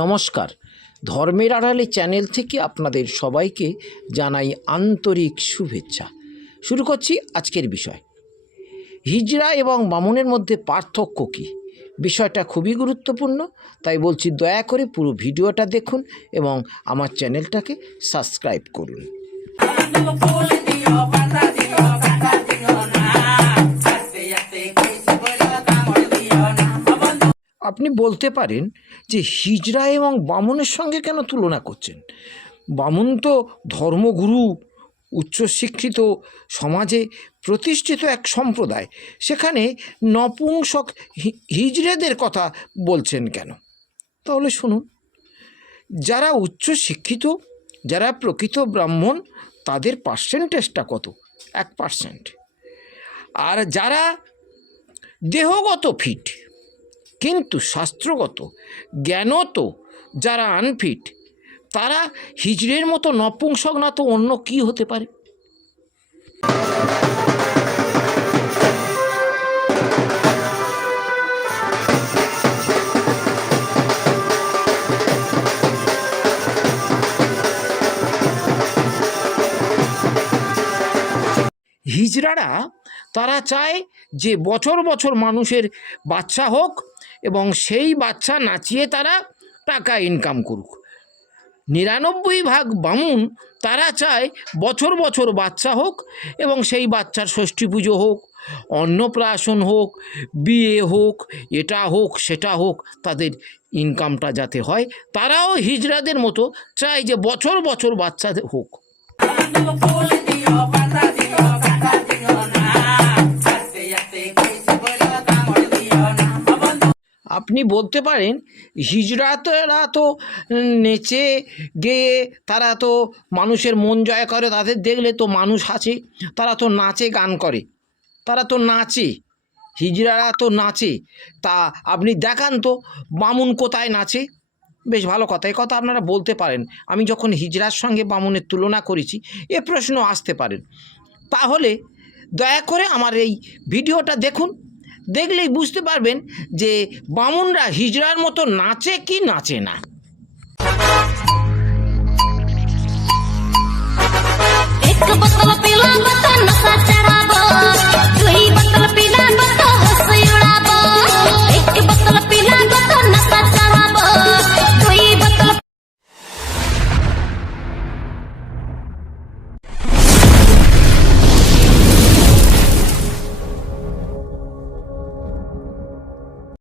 নমস্কার, ধর্মের আড়ালে চ্যানেল থেকে আপনাদের সবাইকে জানাই আন্তরিক শুভেচ্ছা। শুরু করছি আজকের বিষয়। হিজড়া এবং বামুনের মধ্যে পার্থক্য কী? বিষয়টা খুবই গুরুত্বপূর্ণ, তাই বলছি দয়া করে পুরো ভিডিওটা দেখুন এবং আমার চ্যানেলটাকে সাবস্ক্রাইব করুন। আপনি বলতে পারেন যে হিজড়া এবং বামুনের সঙ্গে কেন তুলনা করছেন? বামুন তো ধর্মগুরু, উচ্চশিক্ষিত, সমাজে প্রতিষ্ঠিত এক সম্প্রদায়, সেখানে নপুংসক হিজড়েদের কথা বলছেন কেন? তাহলে শুনুন, যারা উচ্চশিক্ষিত, যারা প্রকৃত ব্রাহ্মণ, তাদের পার্সেন্টেজটা কত? 1%। আর যারা দেহগত ফিট কিন্তু শাস্ত্রগত জ্ঞানত যারা আনফিট, তারা হিজড়ের মতো নপুংসক না তো অন্য কি হতে পারে? হিজড়ারা তারা চায় যে বছর বছর মানুষের বাচ্চা হোক এবং সেই বাচ্চা নাচিয়ে তারা টাকা ইনকাম করুক। 99% বামুন তারা চায় বছর বছর বাচ্চা হোক এবং সেই বাচ্চার ষষ্ঠী পুজো হোক, অন্নপ্রাশন হোক, বিয়ে হোক, এটা হোক সেটা হোক, তাদের ইনকামটা যাতে হয়। তারাও হিজড়াদের মতো চায় যে বছর বছর বাচ্চা হোক। আপনি বলতে পারেন হিজড়ারা তো নেচে গেয়ে তারা তো মানুষের মন জয় করে, তাদের দেখলে তো মানুষ আছে, তারা তো নাচে গান করে, তারা তো নাচে, হিজড়ারা তো নাচে। তা আপনি দেখান তো বামুন কোথায় নাচে? বেশ ভালো কথা, এই কথা আপনারা বলতে পারেন। আমি যখন হিজড়ার সঙ্গে বামুনের তুলনা করেছি, এ প্রশ্ন আসতে পারেন। তাহলে দয়া করে আমার এই ভিডিওটা দেখুন, দেখলেই বুঝতে পারবেন যে বামুনরা হিজড়ার মতো নাচে কি নাচে না। एक बोतल पिला बता